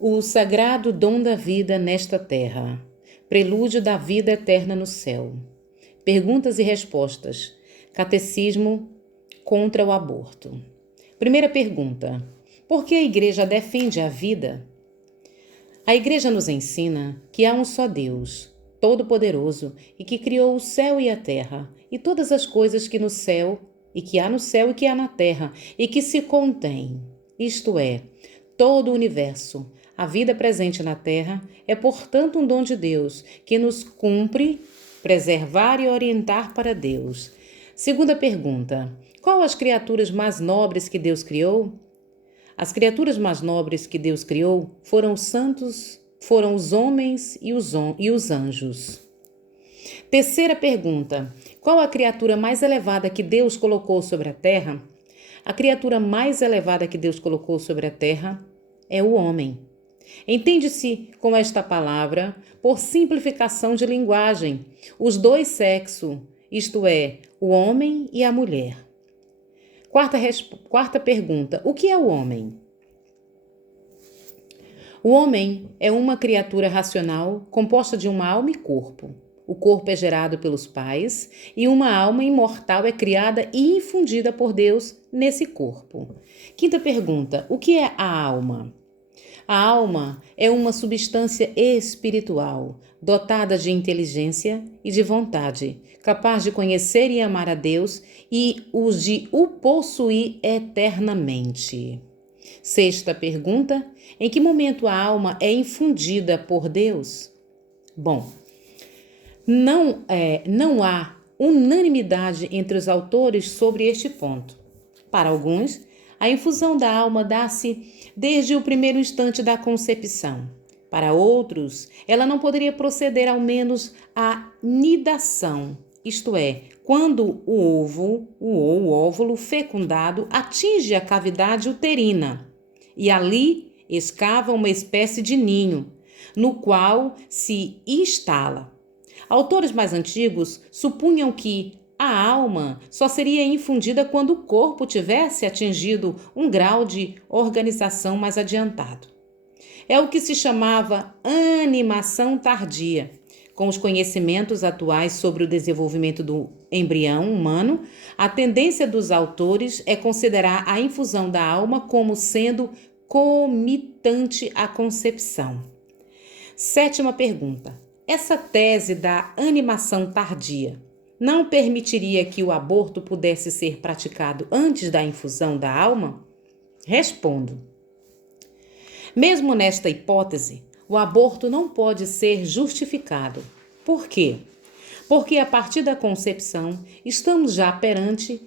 O sagrado dom da vida nesta terra. Prelúdio da vida eterna no céu. Perguntas e respostas. Catecismo contra o aborto. Primeira pergunta. Por que a Igreja defende a vida? A Igreja nos ensina que há um só Deus, todo-poderoso, e que criou o céu e a terra, e todas as coisas que no céu, e que há no céu e que há na terra, e que se contém, isto é, todo o universo. A vida presente na terra é, portanto, um dom de Deus, que nos cumpre preservar e orientar para Deus. Segunda pergunta. Qual as criaturas mais nobres que Deus criou? As criaturas mais nobres que Deus criou foram os santos, foram os homens e os anjos. Terceira pergunta. Qual a criatura mais elevada que Deus colocou sobre a terra? A criatura mais elevada que Deus colocou sobre a terra é o homem. Entende-se com esta palavra, por simplificação de linguagem, os dois sexos, isto é, o homem e a mulher. Quarta pergunta. O que é o homem? O homem é uma criatura racional composta de uma alma e corpo. O corpo é gerado pelos pais e uma alma imortal é criada e infundida por Deus nesse corpo. Quinta pergunta. O que é a alma? A alma é uma substância espiritual, dotada de inteligência e de vontade, capaz de conhecer e amar a Deus e de o possuir eternamente. Sexta pergunta: em que momento a alma é infundida por Deus? Bom, não há unanimidade entre os autores sobre este ponto. Para alguns, a infusão da alma dá-se desde o primeiro instante da concepção. Para outros, ela não poderia proceder ao menos à nidação, isto é, quando o óvulo fecundado atinge a cavidade uterina e ali escava uma espécie de ninho, no qual se instala. Autores mais antigos supunham que a alma só seria infundida quando o corpo tivesse atingido um grau de organização mais adiantado. É o que se chamava animação tardia. Com os conhecimentos atuais sobre o desenvolvimento do embrião humano, a tendência dos autores é considerar a infusão da alma como sendo comitante à concepção. Sétima pergunta. Essa tese da animação tardia não permitiria que o aborto pudesse ser praticado antes da infusão da alma? Respondo. Mesmo nesta hipótese, o aborto não pode ser justificado. Por quê? Porque a partir da concepção estamos já perante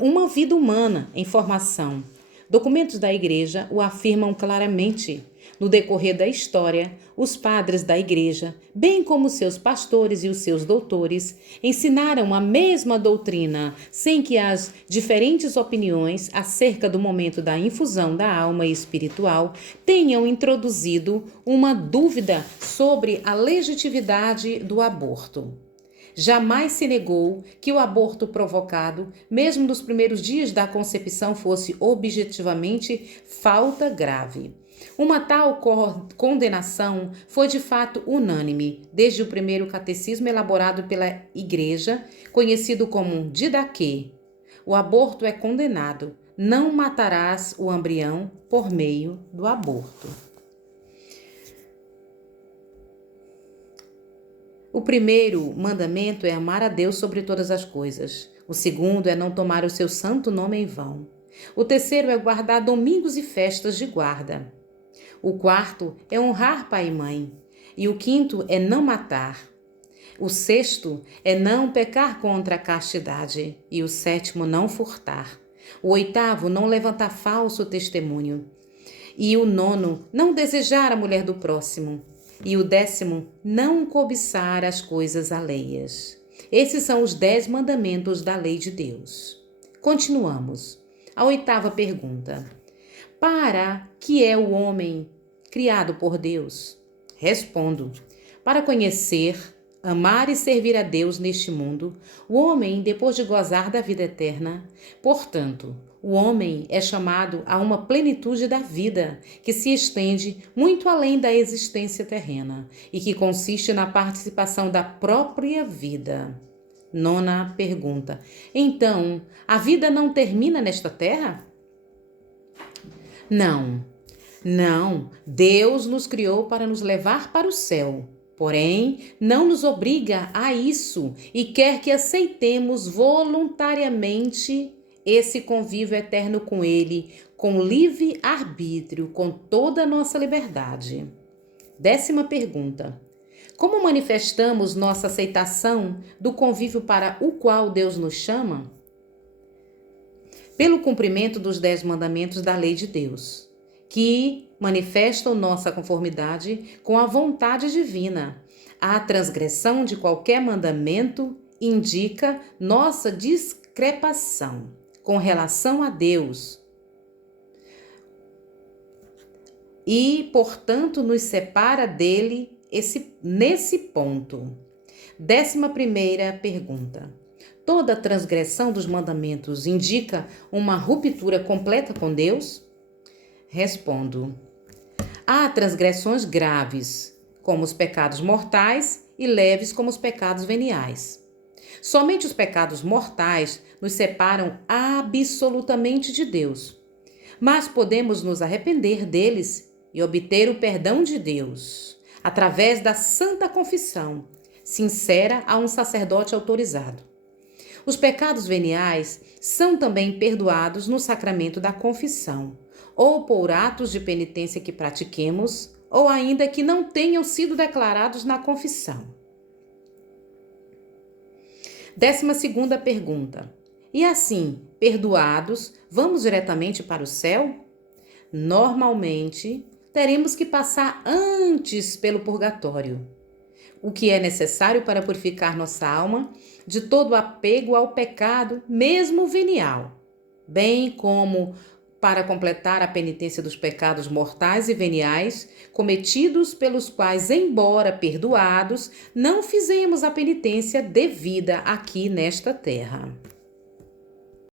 uma vida humana em formação. Documentos da Igreja o afirmam claramente. No decorrer da história, os padres da Igreja, bem como seus pastores e os seus doutores, ensinaram a mesma doutrina, sem que as diferentes opiniões acerca do momento da infusão da alma espiritual tenham introduzido uma dúvida sobre a legitimidade do aborto. Jamais se negou que o aborto provocado, mesmo nos primeiros dias da concepção, fosse objetivamente falta grave. Uma tal condenação foi de fato unânime, desde o primeiro catecismo elaborado pela Igreja, conhecido como Didaquê. O aborto é condenado. Não matarás o embrião por meio do aborto. O primeiro mandamento é amar a Deus sobre todas as coisas. O segundo é não tomar o seu santo nome em vão. O terceiro é guardar domingos e festas de guarda. O quarto é honrar pai e mãe. E o quinto é não matar. O sexto é não pecar contra a castidade. E o sétimo, não furtar. O oitavo, não levantar falso testemunho. E o nono, não desejar a mulher do próximo. E o 10º, não cobiçar as coisas alheias. Esses são os 10 mandamentos da lei de Deus. Continuamos. A 8ª pergunta. Para que é o homem criado por Deus? Respondo. Para conhecer, amar e servir a Deus neste mundo, o homem, depois de gozar da vida eterna, portanto, O homem é chamado a uma plenitude da vida, que se estende muito além da existência terrena e que consiste na participação da própria vida. Nona pergunta: então, a vida não termina nesta terra? Não, não. Deus nos criou para nos levar para o céu. Porém, não nos obriga a isso e quer que aceitemos voluntariamente esse convívio eterno com Ele, com livre arbítrio, com toda a nossa liberdade. 10ª pergunta: como manifestamos nossa aceitação do convívio para o qual Deus nos chama? Pelo cumprimento dos 10 mandamentos da lei de Deus, que manifestam nossa conformidade com a vontade divina. A transgressão de qualquer mandamento indica nossa discrepação com relação a Deus e, portanto, nos separa dele nesse ponto. 11ª pergunta: toda transgressão dos mandamentos indica uma ruptura completa com Deus? Respondo: há transgressões graves, como os pecados mortais, e leves, como os pecados veniais. Somente os pecados mortais nos separam absolutamente de Deus, mas podemos nos arrepender deles e obter o perdão de Deus através da Santa Confissão, sincera a um sacerdote autorizado. Os pecados veniais são também perdoados no sacramento da confissão, ou por atos de penitência que pratiquemos, ou ainda que não tenham sido declarados na confissão. 12ª pergunta: e assim, perdoados, vamos diretamente para o céu? Normalmente, teremos que passar antes pelo purgatório, o que é necessário para purificar nossa alma de todo apego ao pecado, mesmo venial, bem como para completar a penitência dos pecados mortais e veniais, cometidos pelos quais, embora perdoados, não fizemos a penitência devida aqui nesta terra.